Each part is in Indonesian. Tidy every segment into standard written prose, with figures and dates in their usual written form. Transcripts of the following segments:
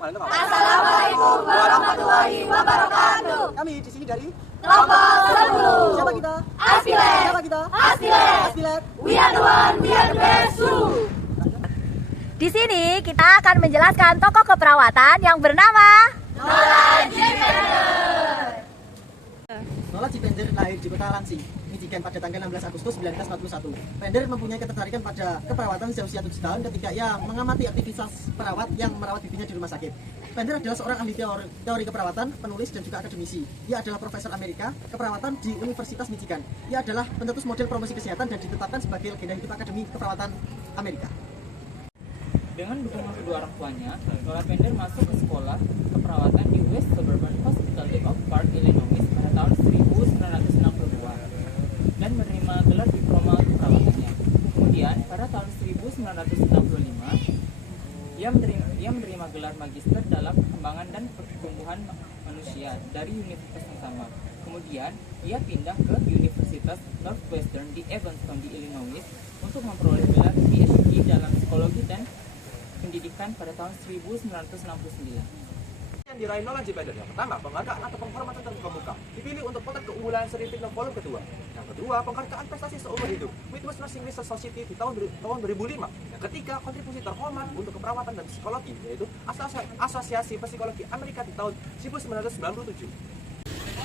Assalamualaikum warahmatullahi wabarakatuh. Kami di sini dari Kelompok 10. siapa kita? Aspilet. Siapa kita? Aspilet. Aspilet. We are the one, we are the best. Di sini kita akan menjelaskan tokoh keperawatan yang bernama Nola J. Nola J. Pender lahir di kota Lansing, Michigan pada tanggal 16 Agustus 1941. Pender mempunyai ketertarikan pada keperawatan sejak usia 7 tahun ketika ia mengamati aktivitas perawat yang merawat bibinya di rumah sakit. Pender adalah seorang ahli teori keperawatan, penulis dan juga akademisi. Ia adalah profesor Amerika keperawatan di Universitas Michigan. Ia adalah pencetus model promosi kesehatan dan ditetapkan sebagai legenda hidup Akademi Keperawatan Amerika. Dengan dukungan kedua orang tuanya, Nola Pender masuk ke sekolah keperawatan di West Suburban Hospital of Park, Illinois pada tahun 1962 dan menerima gelar diploma keperawatannya. Kemudian, pada tahun 1965, ia menerima gelar magister dalam perkembangan dan pertumbuhan manusia dari universitas yang sama. Kemudian, ia pindah ke Universitas Northwestern di Evanston di Illinois untuk memperoleh gelar PhD dalam psikologi dan pendidikan pada tahun 1969. Yang diraih Nola J. Pender yang pertama, penghargaan atau penghormatan terkemuka, dipilih untuk potret keunggulan scientific volume kedua. Yang kedua, penghargaan prestasi seumur hidup, Midwest Nursing Research Society di tahun 2005. Yang ketiga, kontribusi terhormat untuk keperawatan dan psikologi, yaitu Asosiasi Psikologi Amerika di tahun 1997.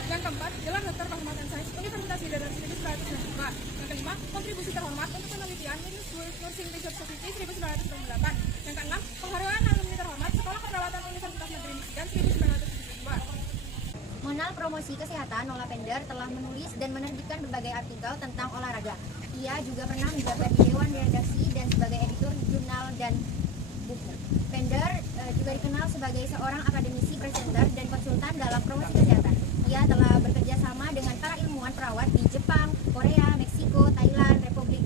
Yang keempat, gelar dokter kehormatan sains Universitas Bidadari 1992. Yang kelima, kontribusi terhormat untuk penelitian Midwest Nursing Research Society 1998. Yang keenam, penghargaan alumni terhormat Sekolah Keperawatan Universitas Negeri Michigan 1972. Mengenal promosi kesehatan, Nola Pender telah menulis dan menerbitkan berbagai artikel tentang olahraga. Ia juga pernah menjabat di Dewan Redaksi dan sebagai editor jurnal dan buku. Pender juga dikenal sebagai seorang akademisi, presenter, dan konsultan dalam promosi kesehatan. Ia telah bekerja sama dengan para ilmuwan perawat di Jepang, Korea, Meksiko, Thailand, Republik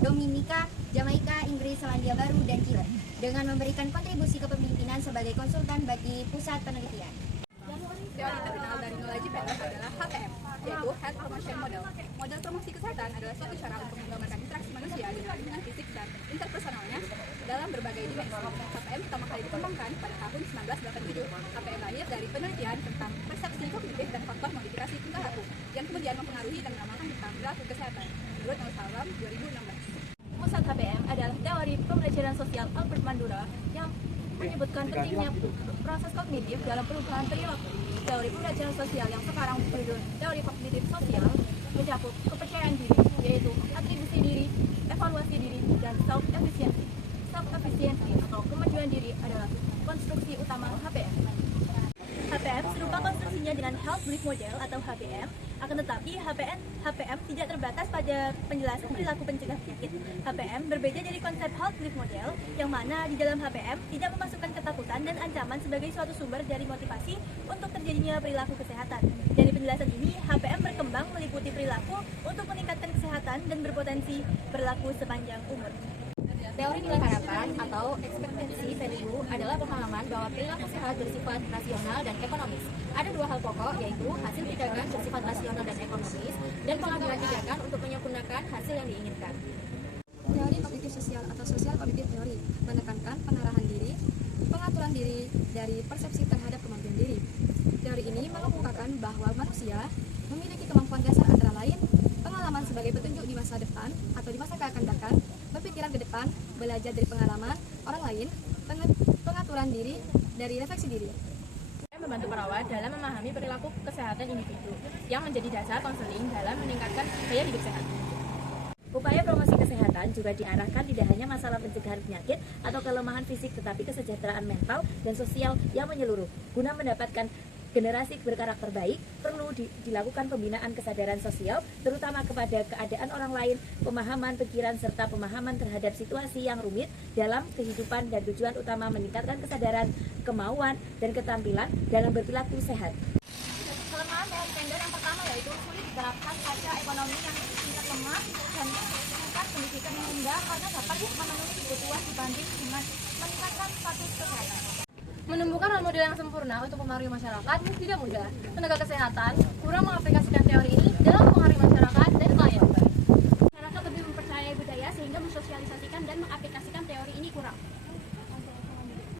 Dominika, Jamaika, Inggris, Selandia Baru, dan Chile, dengan memberikan kontribusi kepemimpinan sebagai konsultan bagi pusat penelitian. Teori terkenal dari Nola J. Pender adalah HPM, yaitu Health Promotion Model. Model promosi kesehatan adalah suatu cara untuk menggambarkan interaksi manusia dengan fisik dan interpersonalnya dalam berbagai dimensi. HPM pertama kali dikembangkan pada tahun 1987. HPM lahir dari penelitian tentang persepsi kognitif dan faktor modifikasi tingkah laku yang kemudian mempengaruhi dan mengamalkan tentang perilaku kesehatan. Menurut Al-Salam 2016. Pusat HPM adalah teori pembelajaran sosial Albert Bandura yang menyebutkan pentingnya proses kognitif dalam perubahan perilaku. Teori pembelajaran sosial yang sekarang berjudul teori kognitif sosial mencakup kepercayaan diri, yaitu atribusi diri, evaluasi diri, dan self-efficiency. Self-efficiency atau kemajuan diri adalah konstruksi utama HPM. HPM serupa konstruksinya dengan Health Brief Model atau HBM, akan tetapi HPM tidak terbatas pada penjelasan perilaku pencegah penyakit. HPM berbeda dari konsep Health Brief Model, yang mana di dalam HPM tidak memasukkan ketakutan dan ancaman sebagai suatu sumber dari motivasi untuk terjadinya perilaku kesehatan. Dari penjelasan ini, HPM berkembang meliputi perilaku untuk meningkatkan kesehatan dan berpotensi berlaku sepanjang umur. Teori nilai harapan atau expectancy value adalah pemahaman bahwa perilaku sehat bersifat rasional dan ekonomis. Ada dua hal pokok, yaitu hasil tindakan bersifat rasional dan ekonomis, dan pengambilan tindakan untuk menyempurnakan hasil yang diinginkan. Teori kognitif sosial atau social cognitive theory menekankan pengarahan diri, pengaturan diri dari persepsi terhadap kemampuan diri. Teori ini mengemukakan bahwa manusia memiliki kemampuan dasar antara lain pengalaman sebagai petunjuk di masa depan atau di masa akan datang, berpikiran ke depan, belajar dari pengalaman orang lain, pengaturan diri dari refleksi diri. Membantu perawat dalam memahami perilaku kesehatan individu yang menjadi dasar konseling dalam meningkatkan gaya hidup sehat. Upaya promosi kesehatan juga diarahkan tidak hanya masalah pencegahan penyakit atau kelemahan fisik, tetapi kesejahteraan mental dan sosial yang menyeluruh. Guna mendapatkan generasi berkarakter baik, perlu dilakukan pembinaan kesadaran sosial, terutama kepada keadaan orang lain, pemahaman pikiran, serta pemahaman terhadap situasi yang rumit dalam kehidupan, dan tujuan utama meningkatkan kesadaran, kemauan, dan keterampilan dalam berperilaku sehat. Kelemahan teori Pender yang pertama yaitu sulit diterapkan pada ekonomi yang tingkat lemah dan tingkat pendidikan yang rendah karena dapat memenuhi kebutuhan dibanding dengan meningkatkan status kesehatan. Menemukan role model yang sempurna untuk mempengaruhi masyarakat tidak mudah. Tenaga kesehatan kurang mengaplikasikan teori ini dalam